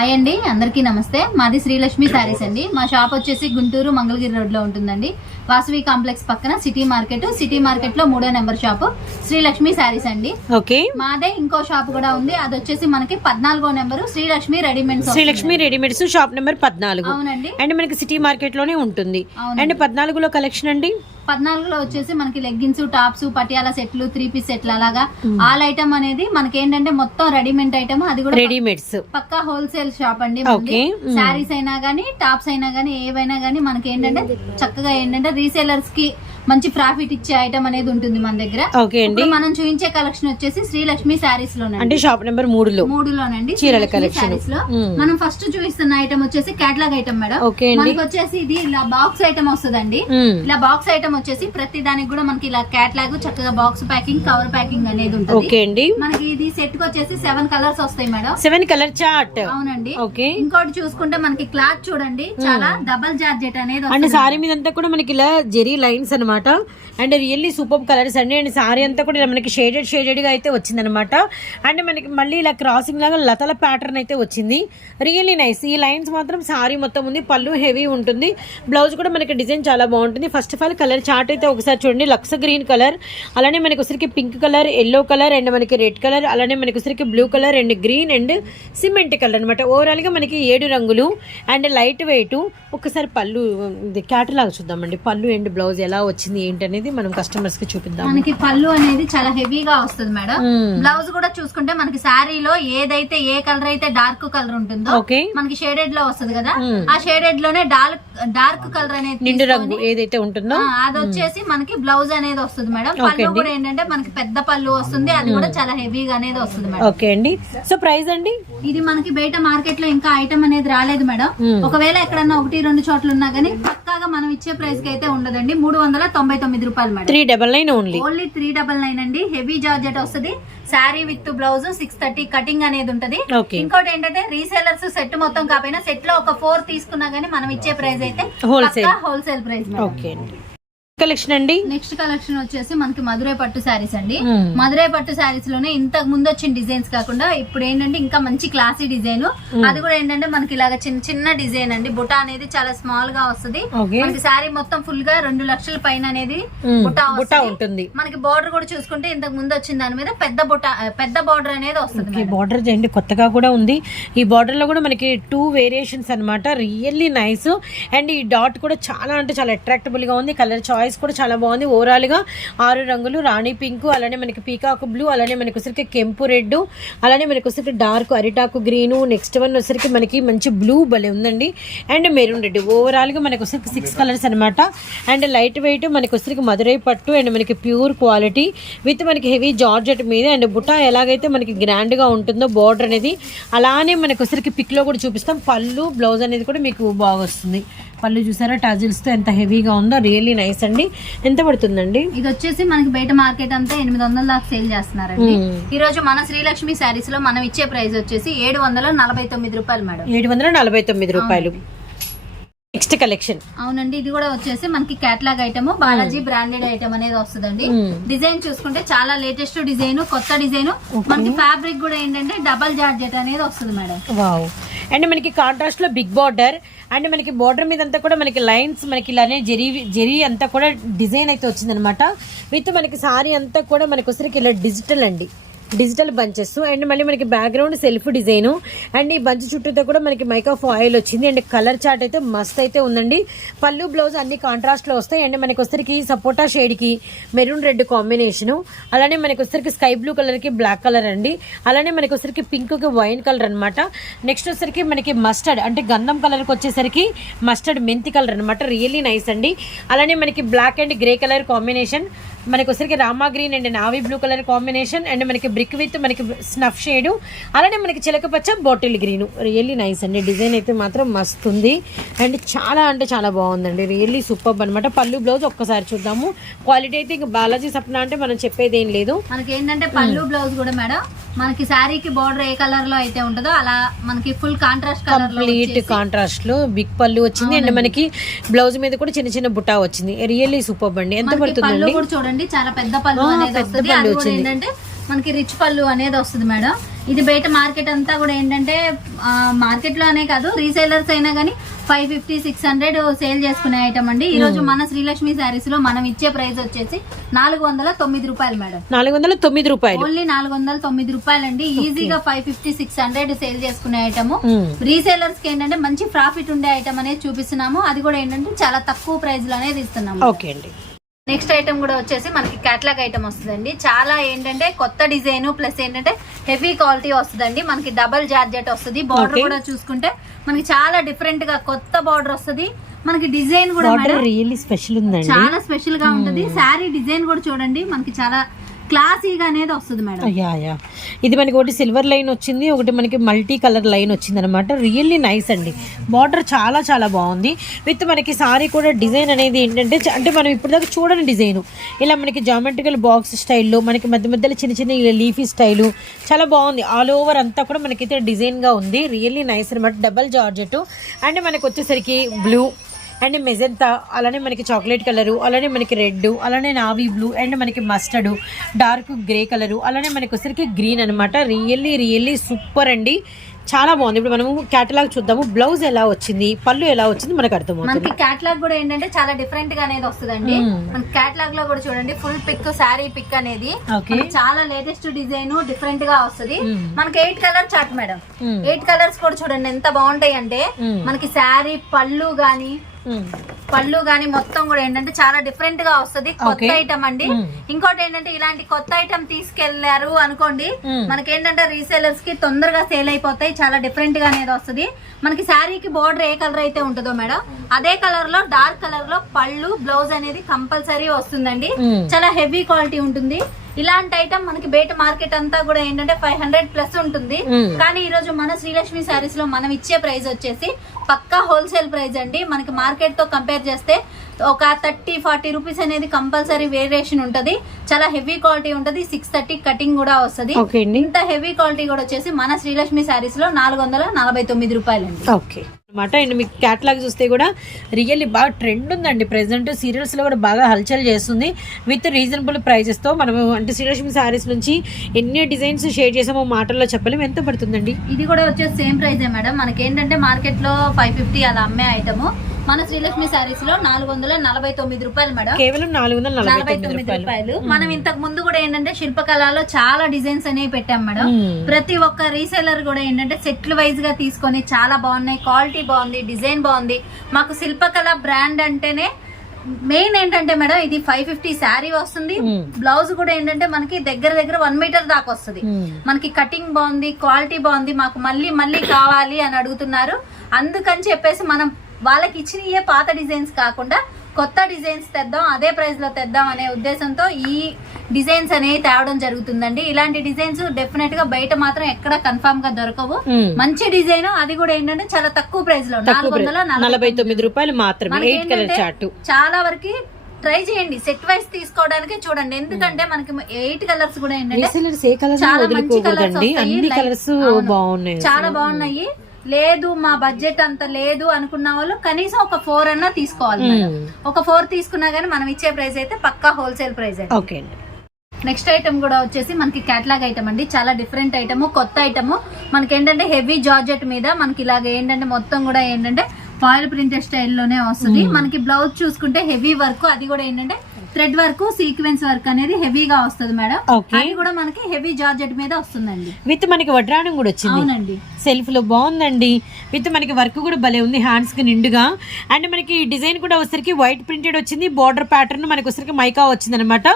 Hi అండి అందరికీ నమస్తే. మాది శ్రీలక్ష్మి శారీస్ అండి. మా షాప్ వచ్చేసి గుంటూరు మంగళగిరి రోడ్లో ఉంటుందండి. వాసవి కాంప్లెక్స్ పక్కన సిటీ మార్కెట్. సిటీ మార్కెట్లో మూడో నెంబర్ షాప్. శ్రీలక్ష్మి శారీస్ అండి. ఓకే. మాదే ఇంకో షాప్ కూడా ఉంది. అది వచ్చేసి మనకి పద్నాలుగో number Srilakshmi readymades Srilakshmi readymades shop number పద్నాలుగు. అవునండి. అండ్ మనకి సిటీ మార్కెట్లోనే ఉంటుంది. అండ్ పద్నాలుగులో కలెక్షన్ అండి? పద్నాలుగులో వచ్చేసి మనకి లెగ్గిన్స్ టాప్స్ పటియాల సెట్లు త్రీ పీస్ సెట్లు అలాగా. ఆల్ ఐటమ్ అనేది మనకి ఏంటంటే మొత్తం రెడీమేడ్ ఐటమ్. అది కూడా రెడీమేడ్స్. పక్కా హోల్సేల్ షాప్ అండి. శారీస్ అయినా గానీ టాప్స్ అయినా గానీ ఏవైనా గానీ మనకి ఏంటంటే చక్కగా ఏంటంటే రీసేలర్స్కి మంచి ప్రాఫిట్ ఇచ్చే ఐటమ్ అనేది ఉంటుంది మన దగ్గర. ఓకే అండి. ఇప్పుడు మనం చూపించే కలెక్షన్ వచ్చేసి శ్రీలక్ష్మి శారీస్ అంటే లోనండి షాప్ నెంబర్ మూడులో. మూడులోనండి. చీరల. శారీస్లో. మనం ఫస్ట్ చూపిస్తున్న ఐటమ్ వచ్చేసి కేటలాగ్ ఐటమ్ మేడం. ఓకే మనకి వచ్చేసి ఇది ఇలా బాక్స్ ఐటమ్ వస్తుందండి. మ్మ్. ఇలా బాక్స్ ఐటమ్ వచ్చేసి ప్రతి దానికి కూడా మనకి ఇలా కేటలాగ్ చక్కగా బాక్స్ ప్యాకింగ్ కవర్ ప్యాకింగ్ అనేది ఉంటుంది. ఓకే అండి. మనకి ఇది సెట్కి వచ్చేసి సెవెన్ కలర్స్ వస్తాయి మేడం. సెవెన్ కలర్ చార్ట్ అవునండి. ఓకే. ఇంకోటి చూసుకుంటే మనకి క్లాత్ చూడండి. చాలా డబల్ జార్జెట్ అనేది వస్తుంది. సారీ మీద అంతా కూడా మనకి ఇలా జెరీ లైన్స్ అనమాట అండ్ రియల్లీ సూపర్ కలర్స్ అండి అండ్ సారీ అంతా కూడా ఇలా మనకి షేడెడ్ షేడెడ్గా అయితే వచ్చిందనమాట అండ్ మనకి మళ్ళీ ఇలా క్రాసింగ్ లాగా లతల ప్యాటర్న్ అయితే వచ్చింది. రియల్లీ నైస్ ఈ లైన్స్ మాత్రం సారీ మొత్తం ఉంది. పళ్ళు హెవీ ఉంటుంది. బ్లౌజ్ కూడా మనకి డిజైన్ చాలా బాగుంటుంది. First of all colour chart అయితే ఒకసారి చూడండి. లక్స్ గ్రీన్ కలర్ అలానే మనకి ఒకసారికి pink colour yellow colour and మనకి రెడ్ కలర్ అలానే మనకి ఒకసారికి blue colour and green and cement colour అనమాట ఓవరాల్గా మనకి ఏడు రంగులు. అండ్ లైట్ వెయిట్ ఒకసారి పళ్ళు ఇది క్యాటలాగ్ చూద్దామండి. పళ్ళు అండ్ బ్లౌజ్ ఎలా వచ్చింది ఏంటి అనేది మనం కస్టమర్స్కి చూపిద్దాం మనకి పళ్ళు అనేది చాలా హెవీగా వస్తుంది మేడం. బ్లౌజ్ కూడా చూసుకుంటే మనకి శారీలో ఏదైతే ఏ కలర్ అయితే డార్క్ కలర్ ఉంటుందో మనకి షేడెడ్లో వస్తుంది కదా. ఆ షేడెడ్లోనే డార్క్ డార్క్ కలర్ అనేది నిండు తీసుకొని, రంగు ఏదైతే ఉంటుందో? అది వచ్చేసి మనకి బ్లౌజ్ అనేది వస్తుంది మేడం. పళ్ళు కూడా ఏంటంటే మనకి పెద్ద పళ్ళు వస్తుంది అది కూడా చాలా హెవీగా అనేది వస్తుంది మేడం. ఓకే అండి. సో ప్రైస్ అండి? ఇది మనకి బయట మార్కెట్లో ఇంకా ఐటమ్ అనేది రాలేదు మేడం. ఒకవేళ ఎక్కడన్నా ఒకటి రెండు చోట్ల ఉన్నా గానీ పక్కాగా మనం ఇచ్చే ప్రైస్కి అయితే ఉండదండి. మూడు వందల తొంభై తొమ్మిది రూపాయలు madam. Three double nine only. Only three double nine అండి. హెవీ జార్జెట్ వస్తుంది. Sari with blouse six thirty cutting అనేది ఉంటది. ఇంకోటి ఏంటంటే రీసేలర్స్ సెట్ మొత్తం కాకపోయినా సెట్లో ఒక ఫోర్ తీసుకున్నా గానీ మనం ఇచ్చే ప్రైస్ అయితే Wholesale. హోల్సేల్ ప్రైస్ ఓకే అండి. కలెక్షన్ అండి? నెక్స్ట్ కలెక్షన్ వచ్చేసి మనకి మధురై పట్టు శారీస్ అండి. మ్మ్. మధురై పట్టు శారీస్లోనే ఇంతకు ముందు వచ్చిన డిజైన్స్ కాకుండా ఇప్పుడు ఏంటంటే ఇంకా మంచి క్లాసీ డిజైన్ అది కూడా ఏంటంటే మనకి ఇలాగ చిన్న చిన్న డిజైన్ అండి. బుటా అనేది చాలా స్మాల్గా వస్తుంది. మనకి శారీ మొత్తం ఫుల్గా రెండు లక్షల పైన అనేది మ్మ్. బుటా. ఉంటుంది. మనకి బార్డర్ కూడా చూసుకుంటే ఇంతకు ముందు వచ్చిన దాని మీద పెద్ద బుట్ట పెద్ద బార్డర్ అనేది వస్తుంది బార్డర్ అండి కొత్తగా కూడా ఉంది. ఈ బార్డర్లో కూడా మనకి టూ వేరియేషన్స్ అన్నమాట. రియల్లీ నైస్ అండ్ ఈ డాట్ కూడా చాలా అంటే చాలా అట్రాక్టబుల్గా ఉంది. కలర్ చాయిస్ కూడా చాలా బాగుంది. ఓవరాల్గా ఆరు రంగులు రాణి పింక్ అలానే మనకి పీకాక్ బ్లూ అలానే మనకి వచ్చరికి కెంపు రెడ్ అలానే మనకి వచ్చరికి డార్క్ అరిటాకు గ్రీన్ నెక్స్ట్ వన్ వచ్చరికి మనకి మంచి బ్లూ భలే ఉందండి. అండ్ మెరూన్ రెడ్ ఓవరాల్గా మనకి వచ్చరికి సిక్స్ కలర్స్ అన్నమాట. అండ్ లైట్ వెయిట్ మనకి వచ్చరికి మధురై పట్టు అండ్ మనకి ప్యూర్ క్వాలిటీ విత్ మనకి హెవీ జార్జెట్ మీద అండ్ బుట్ట ఎలాగైతే మనకి గ్రాండ్గా ఉంటుందో బార్డర్ అనేది అలానే మనకు వచ్చరికి పిక్లో కూడా చూపిస్తాం. పళ్ళు బ్లౌజ్ అనేది కూడా మీకు బాగా వస్తుంది. పళ్ళు చూసారా? టజిల్స్తో ఎంత హెవీగా ఉందో రియల్లీ నైస్ అండి. ఎంత పడుతుందండి? ఇది వచ్చేసి మనకి బయట మార్కెట్ అంతా ఎనిమిది వందల దాకా సేల్ చేస్తున్నారండి. ఈ రోజు మన శ్రీలక్ష్మి శారీస్లో మనం ఇచ్చే ప్రైస్ వచ్చేసి ఏడు వందల నలభై తొమ్మిది రూపాయలు మేడం. ఏడు వందల నలభై తొమ్మిది రూపాయలు. నెక్స్ట్ కలెక్షన్ అవునండి ఇది కూడా వచ్చేసి మనకి catalogue item Balaji branded item అనేది వస్తుందండి. డిజైన్ చూసుకుంటే చాలా లేటెస్ట్ డిజైన్ కొత్త డిజైన్ మనకి ఫ్యాబ్రిక్ కూడా ఏంటంటే డబల్ జార్జెట్ అనేది వస్తుంది మేడం. వావ్ అండ్ మనకి కాంట్రాస్ట్లో బిగ్ బార్డర్ అండ్ మనకి బార్డర్ మీద అంతా కూడా మనకి లైన్స్ మనకి ఇలానే జెరీ జెరీ అంతా కూడా డిజైన్ అయితే వచ్చిందనమాట విత్ మనకి సారీ అంతా కూడా మనకి వచ్చరికి ఇలా డిజిటల్ అండి. Digital bunches. అండ్ మళ్ళీ మనకి బ్యాక్గ్రౌండ్ సెల్ఫ్ డిజైన్. అండ్ ఈ బంచ్ చుట్టూతో కూడా మనకి మైక్ ఆఫ్ ఆయిల్ వచ్చింది. అండ్ కలర్ చార్ట్ అయితే మస్త్ అయితే ఉందండి. పళ్ళు బ్లౌజ్ అన్ని కాంట్రాస్ట్లో వస్తాయి. అండ్ మనకి వస్తరికి సపోటా షేడ్కి మెరూన్ రెడ్ కాంబినేషన్. అలానే మనకి వస్తరికి స్కై బ్లూ కలర్కి బ్లాక్ కలర్ అండి. అలానే మనకి వస్తరికి పింక్కి వైన్ కలర్ అనమాట నెక్స్ట్ వచ్చరికి మనకి మస్టర్డ్ అంటే గంధం కలర్కి వచ్చేసరికి మస్టర్డ్ మెంతి కలర్ అనమాట రియల్లీ నైస్ అండి. అలానే మనకి black and grey colour combination. మనకి వచ్చరికి Rama green and navy blue colour combination and మనకి బ్రిక్ విత్ మనకి స్నఫ్ షేడ్ అలానే మనకి చిలక పచ్చ బాటిల్ గ్రీన్ రియల్లీ నైస్ అండి. డిజైన్ అయితే మాత్రం మస్తు ఉంది. అండ్ చాలా అంటే చాలా బాగుందండి. రియల్లీ సూపర్ అనమాట పళ్ళు బ్లౌజ్ ఒక్కసారి చూద్దాము. క్వాలిటీ అయితే ఇంకా బాలాజీ సప్న అంటే మనం చెప్పేది ఏం లేదు. మనకి ఏంటంటే పళ్ళు బ్లౌజ్ కూడా మేడం మనకి శారీకి బార్డర్ ఏ కలర్లో అయితే ఉంటుందో అలా మనకి ఫుల్ కాంట్రాస్ట్ కలర్లో కంప్లీట్ కాంట్రాస్ట్లో బిగ్ పళ్ళు వచ్చింది. అండ్ మనకి బ్లౌజ్ మీద కూడా చిన్న చిన్న బుట్టా వచ్చింది. రియల్లీ సూపర్ అండి. ఎంత కూడా చూడండి చాలా పెద్ద పళ్ళు అనేది పెద్ద వస్తుంది. అది కూడా. ఏంటంటే మనకి రిచ్ పళ్ళు అనేది వస్తుంది మేడం. ఇది బయట మార్కెట్ అంతా కూడా ఏంటంటే మార్కెట్లో అనే కాదు రీసేలర్స్ అయినా కానీ five fifty six hundred sale చేసుకునే ఐటమ్ అండి. ఈ రోజు మన శ్రీలక్ష్మి శారీస్లో మనం ఇచ్చే ప్రైస్ వచ్చేసి నాలుగు వందల తొమ్మిది రూపాయలు మేడం. నాలుగు వందల తొమ్మిది రూపాయలు. ఓన్లీ నాలుగు వందల తొమ్మిది రూపాయలు అండి ఈజీగా five fifty six hundred sale చేసుకునే ఐటమ్. రీసేలర్స్కి ఏంటంటే మంచి ప్రాఫిట్ ఉండే ఐటమ్ అనేది చూపిస్తున్నాము. అది కూడా ఏంటంటే చాలా తక్కువ ప్రైస్లో అనేది ఇస్తున్నాము ఓకే అండి. నెక్స్ట్ ఐటమ్ కూడా వచ్చేసి మనకి క్యాట్లాగ్ ఐటమ్ వస్తుందండి. చాలా ఏంటంటే కొత్త డిజైన్ ప్లస్ ఏంటంటే హెవీ క్వాలిటీ వస్తుందండి. మనకి డబల్ జార్జెట్ వస్తుంది. బార్డర్. కూడా చూసుకుంటే మనకి చాలా డిఫరెంట్గా కొత్త బార్డర్ వస్తుంది. మనకి డిజైన్ కూడా రియల్లీ స్పెషల్ ఉందండి. చాలా స్పెషల్గా ఉంటది. శారీ డిజైన్ కూడా చూడండి. మనకి చాలా క్లాసీగా అనేది వస్తుంది మేడం. Yeah yeah. ఇది మనకి ఒకటి సిల్వర్ లైన్ వచ్చింది ఒకటి మనకి మల్టీ కలర్ లైన్ వచ్చింది అనమాట రియల్లీ నైస్ అండి. బార్డర్ చాలా చాలా బాగుంది. విత్ మనకి సారీ కూడా డిజైన్ అనేది ఏంటంటే అంటే మనం ఇప్పటిదాకా చూడని డిజైన్. ఇలా మనకి జామెట్రికల్ బాక్స్ స్టైల్లో మనకి మధ్య మధ్యలో చిన్న చిన్న ఇలా లీఫీ స్టైలు చాలా బాగుంది. ఆల్ ఓవర్ అంతా కూడా మనకైతే డిజైన్గా ఉంది. రియల్లీ నైస్ అనమాట డబల్ జార్జెట్ అండ్ మనకు వచ్చేసరికి బ్లూ అండ్ మెజెంతా అలానే మనకి చాక్లెట్ కలరు అలానే మనకి రెడ్ అలానే నావీ బ్లూ అండ్ మనకి మస్టర్డ్ డార్క్ గ్రే కలరు అలానే మనకి వచ్చరికి గ్రీన్ అనమాట రియల్లీ రియల్లీ సూపర్ అండి చాలా బాగుంది ఇప్పుడు మనము క్యాటలాగ్ చూద్దాము బ్లౌజ్ ఎలా వచ్చింది పళ్ళు ఎలా వచ్చింది మనకు అర్థమవుతుంది మనకి క్యాట్లాగ్ కూడా ఏంటంటే చాలా డిఫరెంట్గా అనేది వస్తుందండి. మనకి క్యాట్లాగ్లో కూడా చూడండి ఫుల్ పిక్ శారీ పిక్ అనేది చాలా లేటెస్ట్ డిజైన్ డిఫరెంట్గా వస్తుంది మ్మ్. మనకి eight colour chart madam. Eight colours కూడా చూడండి ఎంత బాగుంటాయి అంటే మ్మ్. మనకి శారీ పళ్ళు గాని. పళ్ళు గాని మొత్తం కూడా ఏంటంటే చాలా డిఫరెంట్గా వస్తుంది కొత్త. ఐటమ్ అండి. ఇంకోటి ఏంటంటే ఇలాంటి కొత్త ఐటమ్ తీసుకెళ్ళారు అనుకోండి మ్మ్. మనకేంటంటే రీసేలర్స్కి తొందరగా సేల్ అయిపోతాయి చాలా డిఫరెంట్గా అనేది వస్తుంది మనకి శారీకి బార్డర్ ఏ కలర్ అయితే ఉంటుందో మేడం అదే కలర్లో డార్క్ కలర్లో పళ్ళు బ్లౌజ్ అనేది కంపల్సరీ వస్తుందండి. చాలా హెవీ క్వాలిటీ ఉంటుంది ఇలాంటి ఐటమ్ మనకి బయట మార్కెట్ అంతా కూడా ఏంటంటే ఫైవ్ హండ్రెడ్ ప్లస్ ఉంటుంది. కానీ ఈ రోజు మన శ్రీలక్ష్మి శారీస్లో మనం ఇచ్చే ప్రైస్ వచ్చేసి పక్కా హోల్సేల్ ప్రైస్ అండి మనకి మార్కెట్తో కంపేర్ చేస్తే ఒక థర్టీ ఫార్టీ రూపీస్ అనేది కంపల్సరీ వేరియేషన్ ఉంటది. చాలా హెవీ క్వాలిటీ ఉంటది. సిక్స్ థర్టీ కటింగ్ కూడా వస్తది. ఇంత హెవీ క్వాలిటీ కూడా వచ్చేసి మన శ్రీలక్ష్మి శారీస్లో నాలుగు వందల నలభై తొమ్మిది రూపాయలు అండి ఓకే. అనమాట అండ్ మీకు క్యాటలాగ్ చూస్తే కూడా రియల్లీ బాగా ట్రెండ్ ఉందండి. ప్రెసెంట్ సీరియల్స్లో కూడా బాగా హల్చల్ చేస్తుంది. విత్ రీజనబుల్ ప్రైజెస్తో మనము అంటే శ్రీలక్ష్మి శారీస్ నుంచి ఎన్ని డిజైన్స్ షేర్ చేసామో మాటల్లో చెప్పలేము ఎంత పడుతుందండి? ఇది కూడా వచ్చేసి సేమ్ ప్రైజే మేడం. మనకి ఏంటంటే మార్కెట్లో ఫైవ్ ఫిఫ్టీ అలా అమ్మే ఐటమ్ మన శ్రీలక్ష్మి శారీస్లో నాలుగు వందల నలభై తొమ్మిది రూపాయలు మేడం. కేవలం నాలుగు వందల నలభై తొమ్మిది రూపాయలు. మనం ఇంతకు ముందు కూడా ఏంటంటే శిల్పకళలో చాలా డిజైన్స్ అనేవి పెట్టాం మేడం. ప్రతి ఒక్క రీసేలర్ కూడా ఏంటంటే సెట్లు వైజ్గా తీసుకొని చాలా బాగున్నాయి క్వాలిటీ బాగుంది డిజైన్ బాగుంది. మాకు శిల్పకళ బ్రాండ్ అంటేనే మెయిన్ ఏంటంటే మేడం ఇది ఫైవ్ ఫిఫ్టీ శారీ వస్తుంది. బ్లౌజ్ కూడా ఏంటంటే మనకి దగ్గర దగ్గర వన్ మీటర్ దాకా వస్తుంది. మనకి కటింగ్ బాగుంది క్వాలిటీ బాగుంది మాకు మళ్ళీ మళ్ళీ కావాలి అని అడుగుతున్నారు. అందుకని చెప్పేసి మనం వాళ్ళకి ఇచ్చిన పాత డిజైన్స్ కాకుండా కొత్త డిజైన్స్ తెద్దాం అదే ప్రైస్లో తెద్దాం అనే ఉద్దేశంతో ఈ డిజైన్స్ అనేవి తేవడం జరుగుతుందండి. ఇలాంటి డిజైన్స్ డెఫినెట్గా బయట మాత్రం ఎక్కడ కన్ఫర్మ్గా దొరకవు. మంచి డిజైన్ అది కూడా ఏంటంటే చాలా తక్కువ ప్రైస్లో నాలుగు వందల. నలభై తొమ్మిది రూపాయలు మాత్రమే చాలా వరకు ట్రై చేయండి. సెట్ వైస్ తీసుకోవడానికి చూడండి. ఎందుకంటే మనకి ఎయిట్ కలర్స్ కూడా ఏంటంటే చాలా మంచి కలర్స్ చాలా బాగున్నాయి. లేదు మా బడ్జెట్ అంత లేదు అనుకున్న వాళ్ళు కనీసం ఒక ఫోర్ అన్నా తీసుకోవాలి. మ్మ్. ఒక ఫోర్ తీసుకున్నా గానీ మనం ఇచ్చే ప్రైస్ అయితే పక్కా హోల్సేల్ ప్రైస్ ఓకే అండి నెక్స్ట్ ఐటమ్ కూడా వచ్చేసి మనకి క్యాట్లాగ్ ఐటమ్ అండి. చాలా డిఫరెంట్ ఐటమ్ కొత్త ఐటమ్ మనకి ఏంటంటే హెవీ జార్జెట్ మీద మనకి ఇలాగ ఏంటంటే మొత్తం కూడా ఏంటంటే ఫాయిల్ ప్రింటెడ్ స్టైల్లోనే వస్తుంది. మనకి బ్లౌజ్ చూసుకుంటే హెవీ వర్క్ అది కూడా ఏంటంటే థ్రెడ్ వర్క్ సీక్వెన్స్ వర్క్ అనేది హెవీగా వస్తుంది మేడం. అది కూడా మనకి హెవీ జార్జెట్ మీద వస్తుందండి. విత్ మనకి వడ్రాణం కూడా వచ్చింది. అవునండి. సెల్ఫ్లో బాగుందండి. విత్ మనకి వర్క్ కూడా భలే ఉంది హ్యాండ్స్కి నిండుగా. అండ్ మనకి డిజైన్ కూడా వచ్చరికి వైట్ ప్రింటెడ్ వచ్చింది. బార్డర్ ప్యాటర్న్ మనకి వచ్చరికి మైకా వచ్చింది అనమాట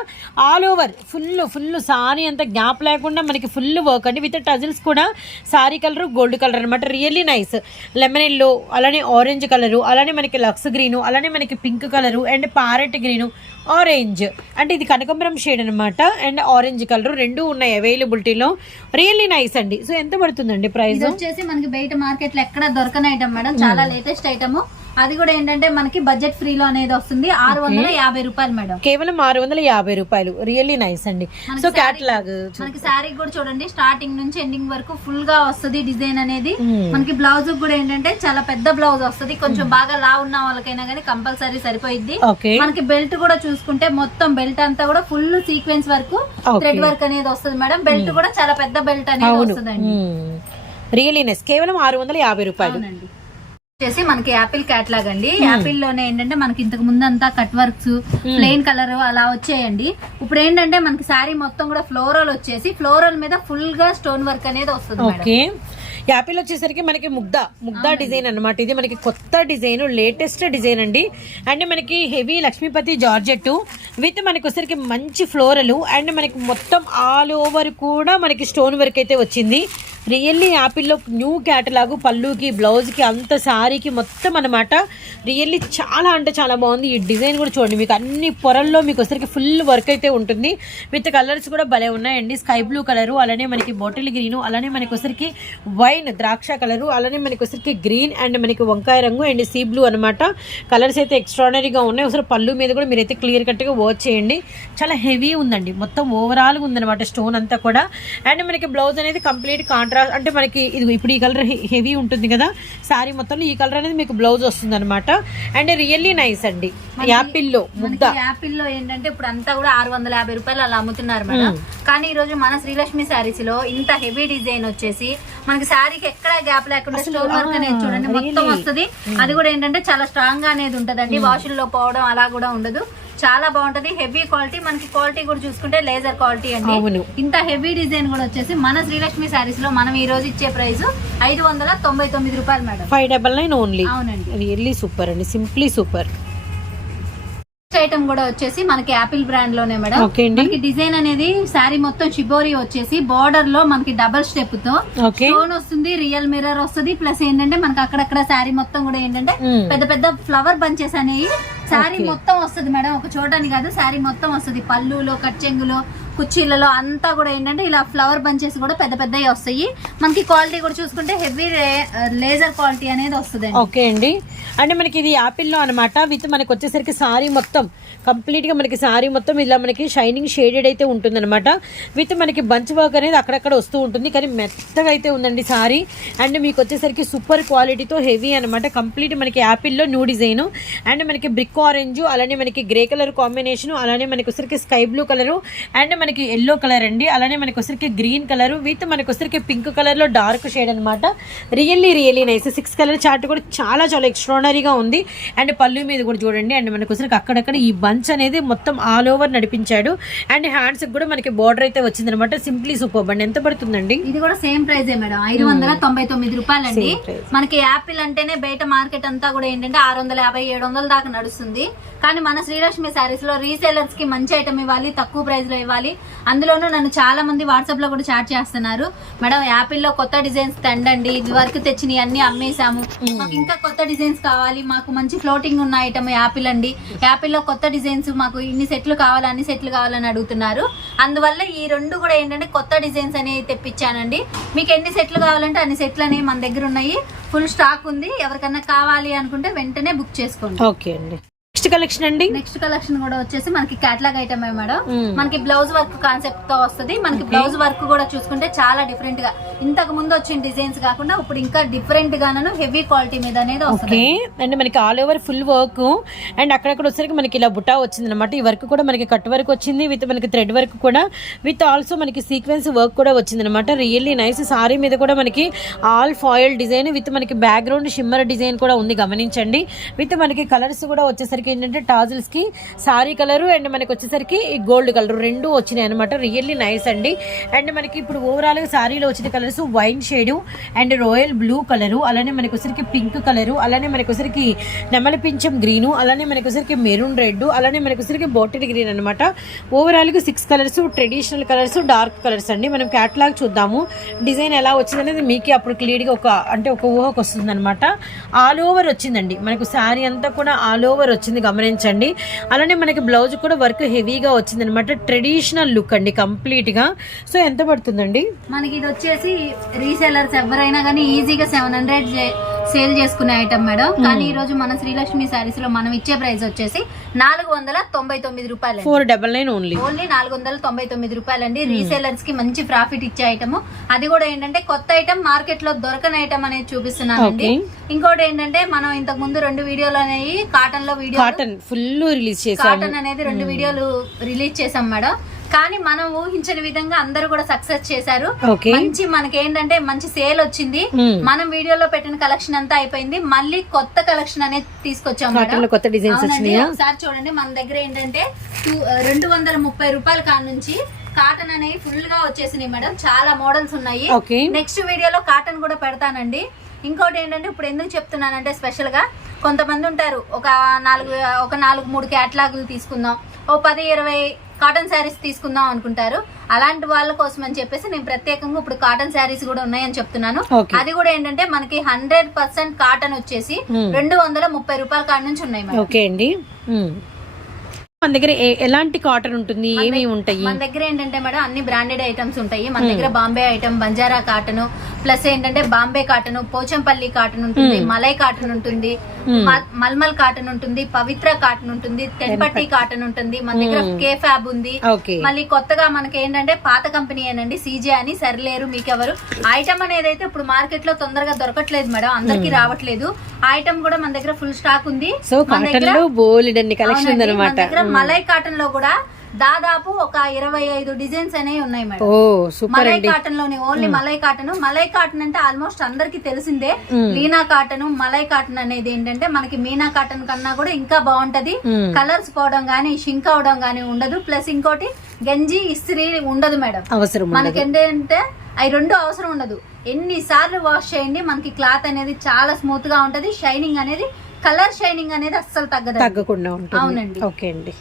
all over full full sari అంత గ్యాప్ లేకుండా మనకి ఫుల్ వర్క్ అండి. విత్ టజిల్స్ కూడా సారీ కలర్ గోల్డ్ కలర్ అనమాట. రియల్లీ నైస్ లెమన్ ఎల్లో అలానే ఆరెంజ్ కలరు అలానే మనకి లక్స్ గ్రీను అలానే మనకి pink colour and parrot green orange అంటే ఇది కనకంబరం షేడ్ అనమాట. అండ్ ఆరెంజ్ కలర్ రెండు ఉన్నాయి అవైలబిలిటీలో రియల్లీ నైస్ అండి. సో ఎంత పడుతుందండి ప్రైస్ వచ్చేసి మనకి బయట మార్కెట్లో ఎక్కడ దొరకని ఐటమ్ మేడం చాలా లేటెస్ట్ ఐటమ్ అది కూడా ఏంటంటే మనకి బడ్జెట్ ఫ్రీలో అనేది వస్తుంది. ఆరు వందల యాభై రూపాయలు మేడం. కేవలం ఆరు వందల యాభై రూపాయలు. రియల్లీ నైస్ అండి. మనకి సో క్యాటలాగ్ మనకి శారీ కూడా చూడండి స్టార్టింగ్ నుంచి ఎండింగ్ వరకు ఫుల్గా వస్తుంది డిజైన్ అనేది. Hmm. మనకి బ్లౌజ్ కూడా ఏంటంటే చాలా పెద్ద బ్లౌజ్ వస్తుంది. కొంచెం బాగా లా ఉన్న వాళ్ళకైనా కానీ కంపల్సరీ సరిపోయిద్ది. ఓకే మనకి బెల్ట్ కూడా చూసుకుంటే మొత్తం బెల్ట్ అంతా కూడా ఫుల్ సీక్వెన్స్ వరకు. థ్రెడ్ వర్క్ అనేది వస్తుంది మేడం. బెల్ట్ కూడా చాలా పెద్ద బెల్ట్ అనేది అవును. వస్తుందండి రియల్లీ నైస్ కేవలం ఆరు వందల యాభై రూపాయలు. వచ్చేసి మనకి యాపిల్ క్యాట్లాగ్ అండి యాపిల్లోనే ఏంటంటే మనకి ఇంతకు ముందు అంతా కట్ వర్క్స్ ప్లెయిన్ కలర్ అలా వచ్చాయండి. ఇప్పుడు ఏంటంటే మనకి శారీ మొత్తం కూడా ఫ్లోరల్ వచ్చేసి ఫ్లోరల్ మీద ఫుల్గా స్టోన్ వర్క్ అనేది వస్తుంది యాపిల్ వచ్చేసరికి మనకి ముగ్ధ ముగ్ధ డిజైన్ అన్నమాట. ఇది మనకి కొత్త డిజైన్ లేటెస్ట్ డిజైన్ అండి. అండ్ మనకి హెవీ లక్ష్మీపతి జార్జెట్ విత్ మనకి వచ్చేసరికి మంచి ఫ్లోరల్. అండ్ మనకి మొత్తం ఆల్ ఓవర్ కూడా మనకి స్టోన్ వర్క్ అయితే వచ్చింది. రియల్లీ యాపిల్లో న్యూ క్యాటలాగ్ పళ్ళుకి బ్లౌజ్కి అంత శారీకి మొత్తం అనమాట రియల్లీ చాలా అంటే చాలా బాగుంది. ఈ డిజైన్ కూడా చూడండి మీకు అన్ని పొరల్లో మీకు వచ్చరికి ఫుల్ వర్క్ అయితే ఉంటుంది. విత్ కలర్స్ కూడా భలే ఉన్నాయండి. స్కై బ్లూ కలరు అలానే మనకి బాటిల్ గ్రీన్ అలానే మనకి వచ్చరికి వైన్ ద్రాక్ష కలరు. అలానే మనకి వచ్చరికి గ్రీన్ అండ్ మనకి వంకాయ రంగు అండ్ సీ బ్లూ అనమాట కలర్స్ అయితే ఎక్స్ట్రాడనరీగా ఉన్నాయి. ఒకసారి పళ్ళు మీద కూడా మీరైతే క్లియర్ కట్గా వర్క్ చేయండి. చాలా హెవీ ఉందండి. మొత్తం ఓవరాల్గా ఉందన్నమాట స్టోన్ అంతా కూడా. అండ్ మనకి బ్లౌజ్ అనేది కంప్లీట్ కాంట్రాస్ట్ అంటే మనకి ఇది ఇప్పుడు ఈ కలర్ హెవీ ఉంటుంది కదా. శారీ మొత్తం ఈ కలర్ అనేది మీకు బ్లౌజ్ వస్తుంది అనమాట అండ్ రియల్లీ నైస్ అండి యాపిల్లో ముద్ద. మనకి యాపిల్లో ఏంటంటే ఇప్పుడు అంతా కూడా ఆరు వందల యాభై రూపాయలు అలా అమ్ముతున్నారు మేడం. కానీ ఈ రోజు మన శ్రీలక్ష్మి శారీస్లో ఇంత హెవీ డిజైన్ వచ్చేసి మనకి శారీకి ఎక్కడ గ్యాప్ లేకుండా స్టోన్ వర్క్ అనేది చూడండి మొత్తం వస్తుంది. అది కూడా ఏంటంటే చాలా స్ట్రాంగ్గా అనేది ఉంటదండి. వాషుల్లో పోవడం అలా కూడా ఉండదు. చాలా బాగుంటది. హెవీ క్వాలిటీ మనకి క్వాలిటీ కూడా చూసుకుంటే లేజర్ క్వాలిటీ అండి. ఇంత హెవీ డిజైన్ కూడా వచ్చేసి మన శ్రీలక్ష్మి శారీస్లో మనం ఈ రోజు ఇచ్చే ప్రైస్ ఐదు వందల తొంభై తొమ్మిది రూపాయలు madam five double nine only అవునండి. రియల్లీ సూపర్ అండి. సింప్లీ సూపర్ ఐటమ్ కూడా వచ్చేసి మనకి యాపిల్ బ్రాండ్లోనే మేడం. మనకి డిజైన్ అనేది శారీ మొత్తం షిబోరి వచ్చేసి బార్డర్లో మనకి డబల్ స్టెప్తో స్టోన్ వస్తుంది రియల్ మిర్రర్ వస్తుంది. ప్లస్ ఏంటంటే మనకి అక్కడక్కడ శారీ మొత్తం కూడా ఏంటంటే. పెద్ద పెద్ద ఫ్లవర్ బంచెస్ అనేవి శారీ మొత్తం వస్తుంది మేడం. ఒక చోటని కాదు శారీ మొత్తం వస్తుంది. పళ్ళులో కట్ చెంగులో కుర్చీలలో అంతా కూడా ఏంటంటే ఇలా ఫ్లవర్ బంచెస్ కూడా పెద్ద పెద్దవి వస్తాయి. మనకి క్వాలిటీ కూడా చూసుకుంటే హెవీ లేజర్ క్వాలిటీ అనేది వస్తుంది ఓకే అండి. అంటే మనకి ఇది యాపిల్లో అనమాట విత్ మనకి వచ్చేసరికి సారీ మొత్తం కంప్లీట్గా మనకి సారీ మొత్తం ఇలా మనకి షైనింగ్ షేడెడ్ అయితే ఉంటుంది అనమాట విత్ మనకి బంచ్ వర్క్ అనేది అక్కడక్కడ వస్తూ ఉంటుంది. కానీ మెత్తగా అయితే ఉందండి సారీ అండ్ మీకు వచ్చేసరికి సూపర్ క్వాలిటీతో హెవీ అనమాట కంప్లీట్ మనకి యాపిల్లో న్యూ డిజైన్ అండ్ మనకి బ్రిక్ ఆరెంజ్ అలానే మనకి గ్రే కలర్ కాంబినేషన్ అలానే మనకి వచ్చరికి స్కై బ్లూ కలరు అండ్ మనకి ఎల్లో కలర్ అండి. అలానే మనకి వచ్చరికి గ్రీన్ కలర్ విత్ మనకి వచ్చరికి పింక్ కలర్లో డార్క్ షేడ్ అనమాట really really nice six colour chart కూడా చాలా చాలా ఎక్స్ట్రాడనరీగా ఉంది. అండ్ పళ్ళు మీద కూడా చూడండి. అండ్ మనకి వచ్చరికి అక్కడక్కడ ఈ బంచ్ అనేది మొత్తం ఆల్ ఓవర్ నడిపించాడు. అండ్ హ్యాండ్స్ కూడా మనకి బార్డర్ అయితే వచ్చింది అనమాట సింప్లీ సూపర్ అండి. ఎంత పడుతుందండి? ఇది కూడా సేమ్ ప్రైజే మేడం. ఐదు వందల తొంభై తొమ్మిది రూపాయలండి. మనకి యాపిల్ అంటేనే బయట మార్కెట్ అంతా కూడా ఏంటంటే ఆరు వందల యాభై ఏడు వందల దాకా నడుస్తుంది. కానీ మన శ్రీలక్ష్మి శారీస్లో రీసేలర్స్కి మంచి ఐటమ్ ఇవ్వాలి తక్కువ ప్రైస్లో ఇవ్వాలి. అందులోనూ నన్ను చాలా మంది వాట్సాప్లో కూడా చాట్ చేస్తున్నారు. మేడం యాపిల్లో కొత్త డిజైన్స్ తండండి. ఇది వరకు తెచ్చినవి అన్ని అమ్మేశాము. మాకు ఇంకా కొత్త డిజైన్స్ కావాలి. మాకు మంచి ఫ్లోటింగ్ ఉన్న ఐటమ్ యాపిల్ అండి. యాపిల్లో కొత్త డిజైన్స్ మాకు ఇన్ని సెట్లు కావాలి అన్ని సెట్లు కావాలని అడుగుతున్నారు. అందువల్ల ఈ రెండు కూడా ఏంటంటే కొత్త డిజైన్స్ అనేవి తెప్పించానండి. మీకు ఎన్ని సెట్లు కావాలంటే అన్ని సెట్లు అనేవి మన దగ్గర ఉన్నాయి. ఫుల్ స్టాక్ ఉంది. ఎవరికన్నా కావాలి అనుకుంటే వెంటనే బుక్ చేసుకోండి. ఓకే అండి. నెక్స్ట్ కలెక్షన్ అండి? నెక్స్ట్ కలెక్షన్ కూడా వచ్చేసి మనకి క్యాటలాగ్ ఐటమ్ మేడం. మ్మ్. మనకి బ్లౌజ్ వర్క్ కాన్సెప్ట్తో వస్తుంది. మనకి బ్లౌజ్ వర్క్ కూడా చూసుకుంటే చాలా డిఫరెంట్గా. ఇంతకు ముందు వచ్చిన డిజైన్స్ కాకుండా ఇప్పుడు ఇంకా డిఫరెంట్ గాను హెవీ క్వాలిటీ మీద అనేది వస్తుంది. అండ్ మనకి all over full work and అక్కడక్కడ వచ్చేసరికి మనకి ఇలా బుటా వచ్చింది అనమాట ఈ వర్క్ కూడా మనకి కట్ వర్క్ వచ్చింది. విత్ మనకి థ్రెడ్ వర్క్ కూడా. విత్ ఆల్సో మనకి సీక్వెన్స్ వర్క్ కూడా వచ్చింది అనమాట రియల్లీ నైస్ సారీ మీద కూడా మనకి ఆల్ ఫాయిల్ డిజైన్ విత్ మనకి బ్యాక్గ్రౌండ్ షిమ్మర్ డిజైన్ కూడా ఉంది. గమనించండి. విత్ మనకి కలర్స్ కూడా వచ్చేసరికి ఏంటంటే టాజిల్స్కి సారీ కలర్ అండ్ మనకి వచ్చేసరికి ఈ గోల్డ్ కలర్ రెండు వచ్చినాయి అనమాట రియల్లీ నైస్ అండి. అండ్ మనకి ఇప్పుడు ఓవరాల్గా సారీలో వచ్చిన colours wine shade and royal blue colour. అలానే మనకి వచ్చరికి పింక్ కలరు. అలానే మనకి వచ్చరికి నెమల పింఛం గ్రీను. అలానే మనకి వచ్చరికి మెరూన్ రెడ్ అలానే మనకి వచ్చరికి బాటిల్ గ్రీన్ అనమాట ఓవరాల్గా six colours traditional colours dark colours అండి. మనం క్యాటలాగ్ చూద్దాము. డిజైన్ ఎలా వచ్చిందనేది మీకే అప్పుడు క్లియర్గా ఒక అంటే ఒక ఊహకు వస్తుంది అనమాట ఆల్ ఓవర్ వచ్చిందండి. మనకు శారీ అంతా కూడా ఆల్ ఓవర్ వచ్చింది. గమనించండి. అలానే మనకి బ్లౌజ్ కూడా వర్క్ హెవీగా వచ్చింది అనమాట ట్రెడిషనల్ లుక్ అండి కంప్లీట్గా. సో ఎంత పడుతుందండి? మనకి ఇది వచ్చేసి రీసేలర్స్ ఎవరైనా కానీ ఈజీగా సెవెన్ హండ్రెడ్ సేల్ చేసుకునే ఐటమ్ మేడం. కానీ ఈ రోజు మన శ్రీలక్ష్మి శారీస్లో మనం ఇచ్చే ప్రైస్ వచ్చేసి నాలుగు వందల తొంభై తొమ్మిది రూపాయలు four double nine only only నాలుగు వందల తొంభై తొమ్మిది రూపాయలండి. రీసేలర్స్కి మంచి ప్రాఫిట్ ఇచ్చే ఐటమ్ అది కూడా ఏంటంటే కొత్త ఐటమ్ మార్కెట్లో దొరకని ఐటమ్ అనేది చూపిస్తున్నానండి. ఇంకోటి ఏంటంటే మనం ఇంతకు ముందు రెండు వీడియోలు అనేవి కాటన్లో వీడియో కాటన్ ఫుల్ రిలీజ్ చేసాము కాటన్ అనేది రెండు వీడియోలు రిలీజ్ చేసాం మేడం. కానీ మనం ఊహించని విధంగా అందరూ కూడా సక్సెస్ చేశారు. మంచి మనకి ఏంటంటే మంచి సేల్ వచ్చింది. Hmm. మనం వీడియోలో పెట్టిన కలెక్షన్ అంతా అయిపోయింది. మళ్ళీ కొత్త కలెక్షన్ అనేది తీసుకొచ్చాం కొత్త డిజైన్స్ ఒకసారి చూడండి. మన దగ్గర ఏంటంటే రెండు వందల ముప్పై రూపాయల కాడ నుంచి కాటన్ అనేవి ఫుల్గా వచ్చేసినాయి మేడం. చాలా మోడల్స్ ఉన్నాయి. నెక్స్ట్ వీడియోలో కాటన్ కూడా పెడతానండి. ఇంకోటి ఏంటంటే ఇప్పుడు ఎందుకు చెప్తున్నానంటే స్పెషల్గా కొంతమంది ఉంటారు ఒక నాలుగు ఒక నాలుగు మూడు క్యాట్లాగులు తీసుకుందాం ఓ పది ఇరవై కాటన్ శారీస్ తీసుకుందాం అనుకుంటారు అలాంటి వాళ్ళ కోసం అని చెప్పేసి నేను ప్రత్యేకంగా ఇప్పుడు కాటన్ శారీస్ కూడా ఉన్నాయని చెప్తున్నాను. అది కూడా ఏంటంటే మనకి హండ్రెడ్ పర్సెంట్ కాటన్ వచ్చేసి. రెండు వందల ముప్పై రూపాయల కాడ నుంచి ఉన్నాయి ఓకే అండి. మన దగ్గర ఎలాంటి కాటన్ ఉంటుంది? ఏమేమి ఉంటాయి? మన దగ్గర ఏంటంటే మేడం అన్ని బ్రాండెడ్ ఐటమ్స్ ఉంటాయి. మన దగ్గర Bombay item Banjara cotton plus ఏంటంటే బాంబే కాటన్ పోచంపల్లి కాటన్ ఉంటుంది మలై కాటన్ ఉంటుంది మల్- మల్మల్ కాటన్ ఉంటుంది పవిత్ర కాటన్ ఉంటుంది తెన్పట్టి కాటన్ ఉంటుంది మన దగ్గర కే ఫ్యాబ్ ఉంది. మళ్ళీ కొత్తగా మనకి ఏంటంటే పాత కంపెనీ ఏనండి సీజే అని సరిలేరు మీకెవరు. ఐటమ్ అనేది అయితే ఇప్పుడు మార్కెట్లో తొందరగా దొరకట్లేదు మేడం అందరికి రావట్లేదు. ఐటమ్ కూడా మన దగ్గర ఫుల్ స్టాక్ ఉంది. సో మన కాటన్లో కలెక్షన్ దగ్గర మలై కాటన్లో కూడా దాదాపు ఒక ఇరవై ఐదు డిజైన్స్ అనేవి ఉన్నాయి మేడం. ఓ సూపర్ మలై అండి. కాటన్లోనే only malai cotton. Malai cotton అంటే ఆల్మోస్ట్ అందరికి తెలిసిందే. లీనా కాటన్ మలై కాటన్ అనేది ఏంటంటే మనకి మీనా కాటన్ కన్నా కూడా ఇంకా బాగుంటది. మ్మ్. కలర్స్ పోవడం గానీ షింక్ అవడం గానీ ఉండదు. ప్లస్ ఇంకోటి గంజి ఇస్త్రీ ఉండదు మేడం. అవసరం ఉండదు. మనకి ఏంటంటే అవి రెండు అవసరం ఉండదు. ఎన్ని సార్లు వాష్ చేయండి మనకి క్లాత్ అనేది చాలా స్మూత్గా ఉంటది. షైనింగ్ అనేది కలర్ షైనింగ్ అనేది అస్సలు తగ్గదు తగ్గకుండా ఉంటుంది. అవునండి. ఓకే అండి.